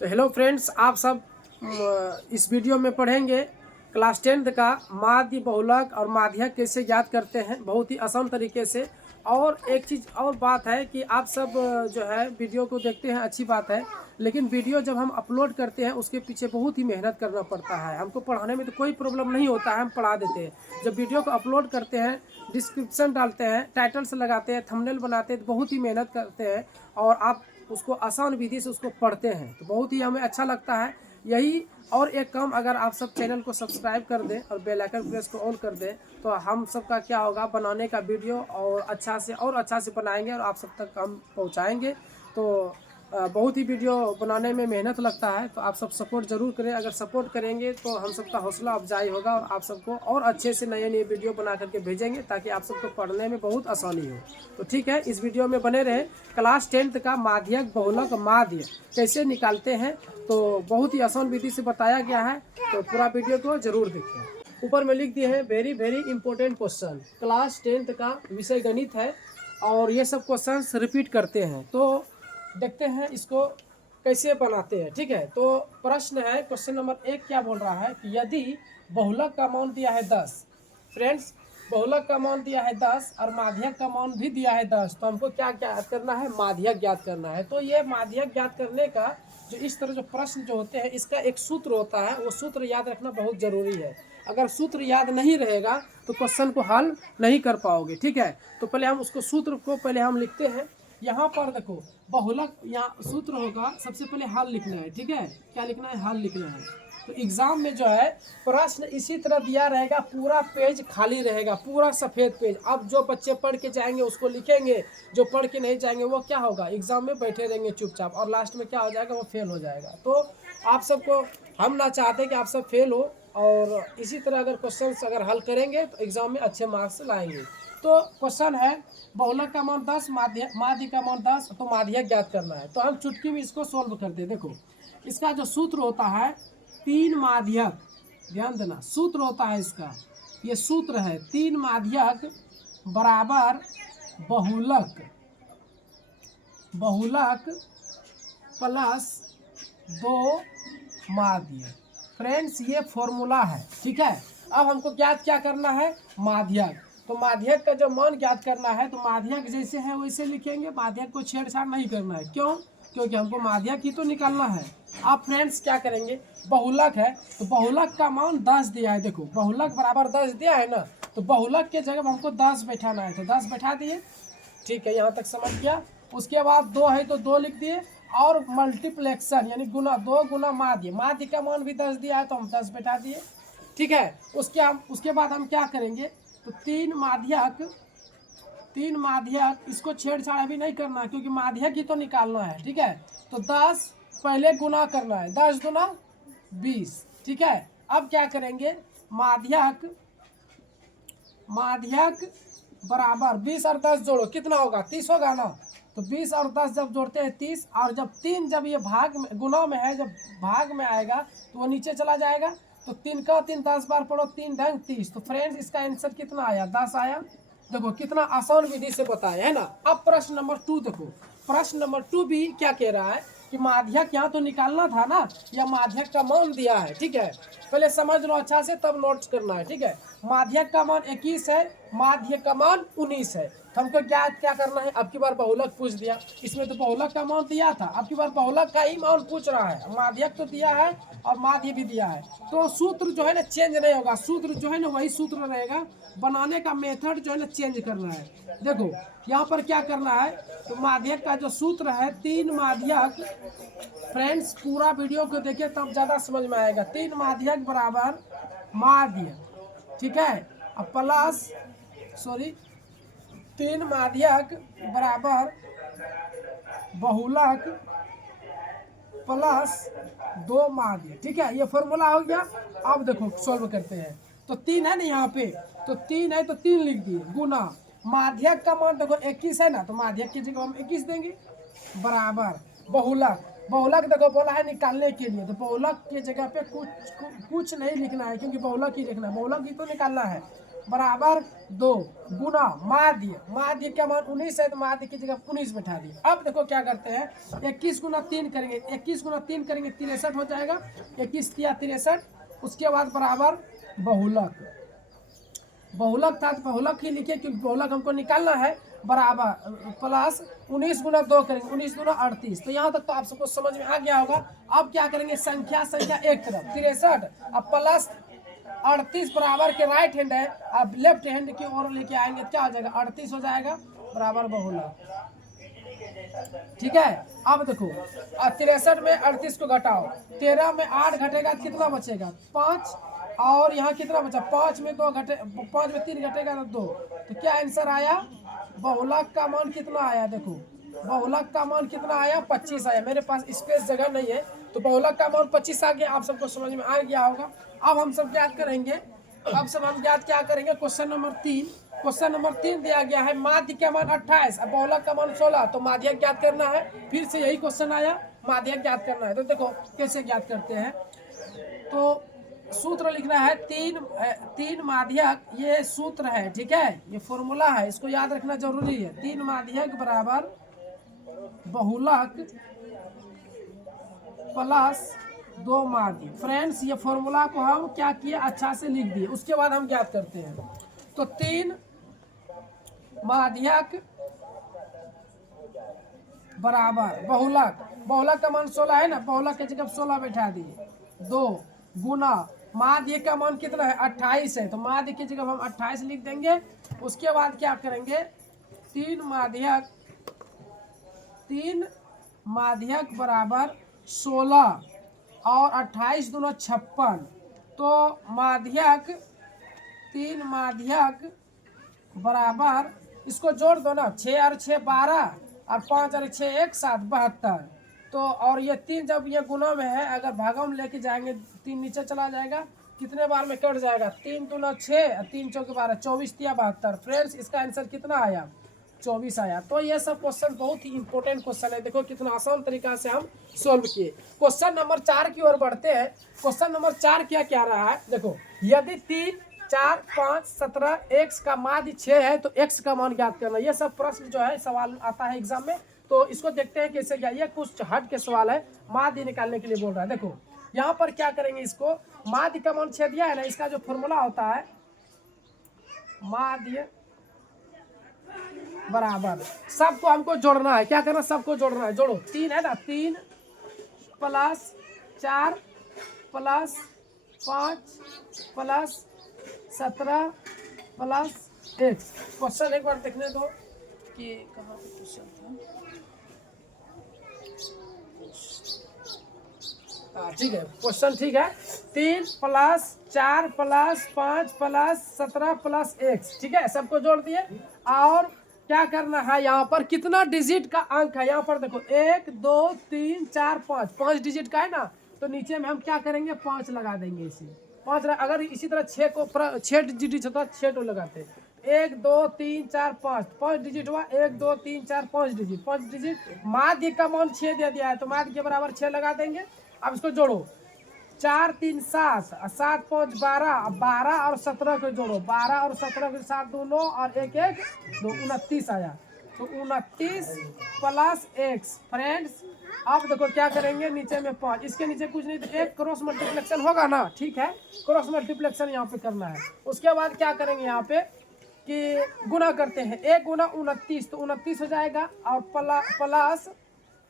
तो hello friends, आप सब इस वीडियो में पढ़ेंगे क्लास 10th का माध्य बहुलक और माध्यक कैसे याद करते हैं बहुत ही आसान तरीके से। और एक चीज़ और बात है कि आप सब जो है वीडियो को देखते हैं, अच्छी बात है, लेकिन वीडियो जब हम अपलोड करते हैं उसके पीछे बहुत ही मेहनत करना पड़ता है। हमको पढ़ाने में तो कोई प्रॉब्लम नहीं होता है, हम पढ़ा देते हैं। जब वीडियो को अपलोड करते हैं, डिस्क्रिप्शन डालते हैं, टाइटल्स लगाते हैं, थंबनेल बनाते हैं, तो बहुत ही मेहनत करते हैं और आप उसको आसान विधि से उसको पढ़ते हैं तो बहुत ही हमें अच्छा लगता है। यही और एक काम, अगर आप सब चैनल को सब्सक्राइब कर दें और बेल आइकन प्रेस को ऑन कर दें तो हम सब का क्या होगा, बनाने का वीडियो और अच्छा से बनाएंगे और आप सब तक हम पहुंचाएंगे। तो बहुत ही वीडियो बनाने में मेहनत लगता है, तो आप सब सपोर्ट ज़रूर करें। अगर सपोर्ट करेंगे तो हम सबका हौसला अफजाई होगा और आप सबको और अच्छे से नए नए वीडियो बना करके भेजेंगे ताकि आप सबको पढ़ने में बहुत आसानी हो। तो ठीक है, इस वीडियो में बने रहे। क्लास 10th का माध्यक बहुलक माध्य कैसे निकालते हैं तो बहुत ही आसान विधि से बताया गया है, तो पूरा वीडियो को जरूर देखें। ऊपर में लिख दिए हैं very very important question. Class 10th का विषय गणित है और ये सब क्वेश्चंस रिपीट करते हैं, तो देखते हैं इसको कैसे बनाते हैं। ठीक है, तो प्रश्न है, क्वेश्चन नंबर 1 क्या बोल रहा है कि यदि बहुलक का मान दिया है 10। फ्रेंड्स, बहुलक का मान दिया है 10 और माध्यक का मान भी दिया है 10, तो हमको क्या ज्ञात करना है, माध्यक ज्ञात करना है। तो ये माध्यक ज्ञात करने का जो इस तरह जो प्रश्न जो होते हैं, इसका एक सूत्र होता है, वो सूत्र याद रखना बहुत ज़रूरी है। अगर सूत्र याद नहीं रहेगा तो क्वेश्चन को हल नहीं कर पाओगे। ठीक है, तो पहले हम उसको सूत्र को पहले हम लिखते हैं। यहाँ पर देखो बहुलक, यहाँ सूत्र होगा, सबसे पहले हल लिखना है। ठीक है, क्या लिखना है, हल लिखना है। तो एग्जाम में जो है प्रश्न इसी तरह दिया रहेगा, पूरा पेज खाली रहेगा, पूरा सफ़ेद पेज। अब जो बच्चे पढ़ के जाएंगे उसको लिखेंगे, जो पढ़ के नहीं जाएंगे वो क्या होगा, एग्जाम में बैठे रहेंगे चुपचाप और लास्ट में क्या हो जाएगा, वो फेल हो जाएगा। तो आप सबको, हम ना चाहते कि आप सब फेल हो, और इसी तरह अगर क्वेश्चन अगर हल करेंगे तो एग्जाम में अच्छे मार्क्स लाएंगे। तो क्वेश्चन है बहुलक का मान 10, माध्य का मान 10, तो माध्यक ज्ञात करना है। तो हम चुटकी में इसको सोल्व कर दे। देखो इसका जो सूत्र होता है 3 माध्यक, ध्यान देना, सूत्र होता है इसका, ये सूत्र है 3 माध्यक बराबर बहुलक, बहुलक प्लस 2 माध्य। फ्रेंड्स, ये फॉर्मूला है। ठीक है, अब हमको ज्ञात क्या करना है, माध्यक। तो माध्यक का जो मान ज्ञात करना है, तो माध्यक जैसे है वैसे लिखेंगे, माध्यक को छेड़छाड़ नहीं करना है। क्यों? क्योंकि हमको माध्यक ही तो निकालना है। अब फ्रेंड्स क्या करेंगे, बहुलक है तो बहुलक का मान 10 दिया है। देखो बहुलक बराबर 10 दिया है ना, तो बहुलक के जगह हमको 10 बैठाना है, तो 10 बैठा दिए। ठीक है, यहाँ तक समझ गया। उसके बाद 2 है तो 2 लिख दिए, और मल्टीप्लेक्शन यानी गुना, 2 गुना माध्य, माध्य का मान भी 10 दिया है तो हम 10 बैठा दिए। ठीक है, उसके बाद हम क्या करेंगे, तो 3 माध्यक, 3 माध्यक, इसको छेड़छाड़ अभी नहीं करना है क्योंकि माध्यक ही तो निकालना है। ठीक है, तो 10 पहले गुना करना है, 10 गुना 20। ठीक है, अब क्या करेंगे, माध्यक, माध्यक बराबर 20 और 10 जोड़ो, कितना होगा, 30 होगा ना। तो 20 और 10 जब जोड़ते हैं 30, और जब 3 जब ये भाग में, गुना में है, जब भाग में आएगा तो वो नीचे चला जाएगा। तो 3 का 3 10 बार पढ़ो, 3 ढंग 30। तो फ्रेंड्स इसका आंसर कितना आया, 10 आया। देखो कितना आसान विधि से बताया है ना। अब प्रश्न नंबर 2 देखो, प्रश्न नंबर 2 भी क्या कह रहा है कि माध्यक यहाँ तो निकालना था ना, या माध्यक का मान दिया है। ठीक है, पहले समझ लो अच्छा से तब नोट करना है। ठीक है, माध्यक का मान 21 है, माध्य का मान 19 है। तो हमको क्या करना है, अब की बार बहुलक पूछ दिया, इसमें तो बहुलक का मान दिया था, अब की बार बहुलक का ही मान पूछ रहा है। माध्यक तो दिया है और माध्य भी दिया है, तो सूत्र जो है ना चेंज नहीं होगा, सूत्र जो है ना वही सूत्र रहेगा, बनाने का मेथड जो है ना चेंज करना है। देखो यहाँ पर क्या करना है, तो माध्यक का जो सूत्र है 3 माध्यक, फ्रेंड्स पूरा वीडियो को देखिए तब ज़्यादा समझ में आएगा। 3 माध्यक बराबर माध्य, ठीक है, अब प्लस, सॉरी, 3 माध्यक बराबर बहुलक प्लस 2 माध्य। ठीक है, ये फॉर्मूला हो गया। अब देखो सॉल्व करते हैं, तो 3 है ना यहाँ पे, तो 3 है तो 3 लिख दिए, गुना माध्यक का मान देखो 21 है ना, तो माध्यक की जगह हम 21 देंगे, बराबर बहुलक, बहुलक देखो बोला है निकालने के लिए, तो बहुलक की जगह पे कुछ नहीं लिखना है क्योंकि बहुलक ही लिखना है, बहुलक ही तो निकालना है। बराबर 2 गुना माध्य, माध्य का मान 19 है तो माध्य की जगह 19 बैठा दिए। अब देखो क्या करते हैं, 21 गुना 3 करेंगे, 21 गुना 3 करेंगे 63 हो जाएगा, 21 तिया 63। उसके बाद बराबर बहुलक, बहुलक था तो बहुलक ही लिखे क्योंकि बहुलक हमको निकालना है, बराबर प्लस 19 गुना 2 करेंगे, 19 गुना 38। तो यहाँ तक तो आप सबको समझ में आ गया होगा। अब क्या करेंगे, संख्या एक तरफ 63 अब प्लस 38 बराबर के राइट हैंड है, अब लेफ्ट हैंड की ओर लेके आएंगे, क्या हो जाएगा 38 हो जाएगा बराबर बहुलक। ठीक है, अब देखो 63 में 38 को घटाओ, 13 में 8 घटेगा कितना बचेगा 5, और यहाँ कितना बचा 5 में 2 घटे, 5 में 3 घटेगा तो 2। तो क्या आंसर आया, बहुलक का मान कितना आया, देखो बहुलक का मान कितना आया 25 आया। मेरे पास स्पेस जगह नहीं है तो बहुलक का मान 25 आ गया। आप सबको समझ में आ गया होगा। अब हम सब ज्ञात करेंगे, अब सब हम ज्ञात क्या करेंगे, क्वेश्चन नंबर 3। क्वेश्चन नंबर 3 दिया गया है माध्य का मान 28 और बहुलक का मान 16, तो माध्य ज्ञात करना है। फिर से यही क्वेश्चन आया, माध्य ज्ञात करना है। तो देखो कैसे ज्ञात करते हैं, तो सूत्र लिखना है, तीन माध्यक, ये सूत्र है, ठीक है, ये फॉर्मूला है, इसको याद रखना जरूरी है। 3 माध्यक बराबर बहुलक प्लस 2 माध्य। फ्रेंड्स ये फॉर्मूला को हम क्या किए, अच्छा से लिख दिए। उसके बाद हम ज्ञात करते हैं, तो 3 माध्यक बराबर बहुलक, बहुलक का मान 16 है ना, बहुलक की जगह 16 बैठा दिए, 2 गुना माध्य का मान कितना है 28 है, तो माध्य की जगह हम 28 लिख देंगे। उसके बाद क्या करेंगे, 3 माध्यक बराबर 16 और 28 दोनों 56, तो माध्यक 3 माध्यक बराबर, इसको जोड़ दो ना, 6 और 6 12 और 5 और 6 1 7 72। तो और ये 3 जब ये गुना में है, अगर भागम लेके जाएंगे 3 नीचे चला जाएगा, कितने बार में कट जाएगा, 3 दूना 6 और 3 चौके 12, 24 तिया 72। फ्रेंड्स इसका आंसर कितना आया 24 आया। तो ये सब क्वेश्चन बहुत ही इंपॉर्टेंट क्वेश्चन है। देखो कितना आसान तरीका से हम सोल्व किए। क्वेश्चन नंबर 4 की ओर बढ़ते हैं। क्वेश्चन नंबर 4 क्या रहा है, देखो यदि 3 4 5 17 x का माध्य 6 है तो x का मान ज्ञात करना। ये सब प्रश्न जो है सवाल आता है एग्जाम में, तो इसको देखते हैं कैसे क्या, ये कुछ हट के सवाल है, माध्य निकालने के लिए बोल रहा है। देखो यहाँ पर क्या करेंगे, इसको माध्य का मान 6 दिया है ना, इसका जो फॉर्मूला होता है माध्य बराबर, सबको हमको जोड़ना है, क्या करना, सबको जोड़ना है। जोड़ो, 3 है ना, 3 plus 4 plus 5 plus 17 plus x। Question एक बार देखने दो कि कहाँ पे क्वेश्चन था। ठीक है, क्वेश्चन ठीक है, 3 plus 4 plus 5 plus 17 plus x, ठीक है, सबको जोड़ दिए। और क्या करना है, यहाँ पर कितना डिजिट का अंक है, यहाँ पर देखो 1 2 3 4 5, 5 डिजिट का है ना, तो नीचे में हम क्या करेंगे 5 लगा देंगे इसी 5। अगर इसी तरह 6 को 6 डिजिट होता है 6 तो लगाते हैं, 1 2 3 4 5 डिजिट हुआ, 1 2 3 4 5 डिजिट। माध्य का मान 6 दे दिया है तो माध्य के बराबर 6 लगा देंगे। अब इसको जोड़ो, 4 3 7 7 5 12, 12 और 17 को जोड़ो, 12 और 17 के साथ 2 9 और 1 1 2 29 आया, तो 29 प्लस x। फ्रेंड्स अब देखो क्या करेंगे, नीचे में 5, इसके नीचे कुछ नहीं, तो एक क्रॉस मल्टीप्लेक्शन होगा ना, ठीक है, क्रॉस मल्टीप्लेक्शन यहाँ पे करना है। उसके बाद क्या करेंगे यहाँ पे कि गुना करते हैं, 1 गुना 29 तो 29 हो जाएगा, और प्लस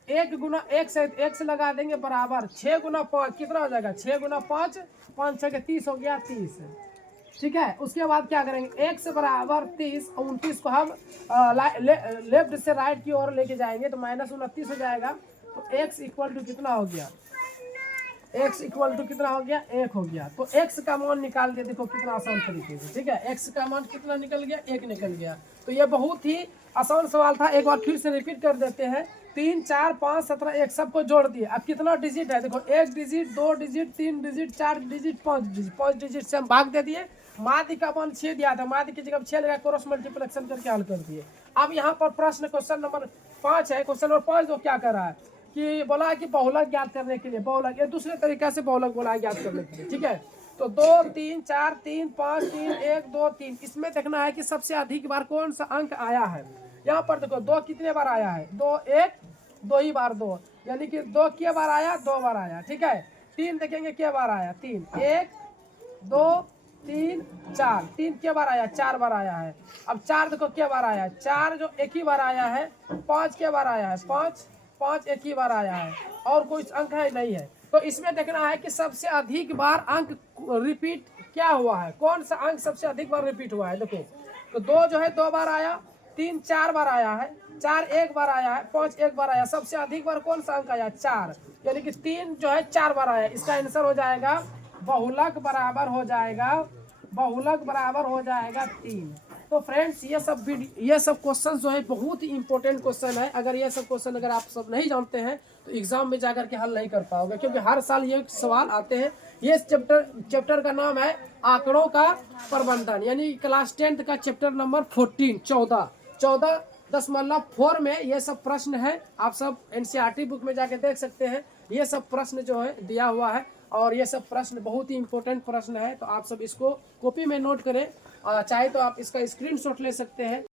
1 गुना 1 से 1 से लगा देंगे बराबर 6 गुना 5 कितना हो जाएगा, 6 गुना 5 5 6 30 हो गया 30, ठीक है। उसके बाद क्या करेंगे, 1 से बराबर 30, 29 को हम लेफ्ट से राइट की ओर लेके जाएंगे तो माइनस 29 हो जाएगा, तो x इक्वल टू कितना हो गया, x इक्वल टू कितना हो गया 1 हो गया। तो x का मान निकाल के देखो कितना आसान तरीके से, ठीक है, x का मान कितना निकल गया 1 निकल गया। तो ये बहुत ही आसान सवाल था, एक बार फिर से रिपीट कर देते हैं। 3 4 5 17 1 सबको जोड़ दिए। अब कितना डिजिट है, देखो 1 digit 2 digit 3 digit 4 digit 5 digit से हम भाग दे दिए। माध्य का मान 6 दिया था, माध्य की जगह 6 लगा, क्रॉस मल्टीप्लेक्शन करके हल कर दिए। अब यहाँ पर प्रश्न क्वेश्चन नंबर 5 है। क्वेश्चन नंबर 5 तो क्या कर रहा है कि बोला है कि बहुलक ज्ञात करने के लिए, बहुलक ये दूसरे तरीका से बहुलक बोला है ज्ञात करने के लिए, ठीक है। तो 2 3 4 3 5 3 1 2 3, इसमें देखना है कि सबसे अधिक बार कौन सा अंक आया है। यहाँ पर देखो 2 कितने बार आया है, 2 1 2 ही बार 2, यानी कि 2 क्या बार आया, 2 बार आया, ठीक है। 3 देखेंगे क्या बार आया, 3 1 2 3 4, 3 क्या बार आया, 4 बार आया है। अब 4 देखो क्या बार आया है, 4 जो एक ही बार आया है। 5 क्या बार आया है, 5 एक ही बार आया है, और कोई अंक है नहीं है। तो इसमें देखना है कि सबसे अधिक बार अंक रिपीट क्या हुआ है, कौन सा अंक सबसे अधिक बार रिपीट हुआ है। देखो तो 2 जो है 2 बार आया, 3 4 बार आया है, 4 1 बार आया है, 5 1 बार आया। सबसे अधिक बार कौन सा अंक आया, 4, यानी कि 3 जो है 4 बार आया। इसका आंसर हो जाएगा बहुलक बराबर हो जाएगा, बहुलक बराबर हो जाएगा 3। तो फ्रेंड्स ये सब क्वेश्चन जो है बहुत ही इंपॉर्टेंट क्वेश्चन है। अगर ये सब क्वेश्चन अगर आप सब नहीं जानते हैं तो एग्जाम में जाकर के हल नहीं कर पाओगे, क्योंकि हर साल ये सवाल आते हैं। ये चैप्टर का नाम है आंकड़ों का प्रबंधन, यानी क्लास 10th का चैप्टर नंबर 14 14.4 में ये सब प्रश्न है। आप सब एनसीईआरटी बुक में जाके देख सकते हैं, ये सब प्रश्न जो है दिया हुआ है, और ये सब प्रश्न बहुत ही इंपॉर्टेंट प्रश्न है। तो आप सब इसको कॉपी में नोट करें, और चाहे तो आप इसका स्क्रीनशॉट ले सकते हैं।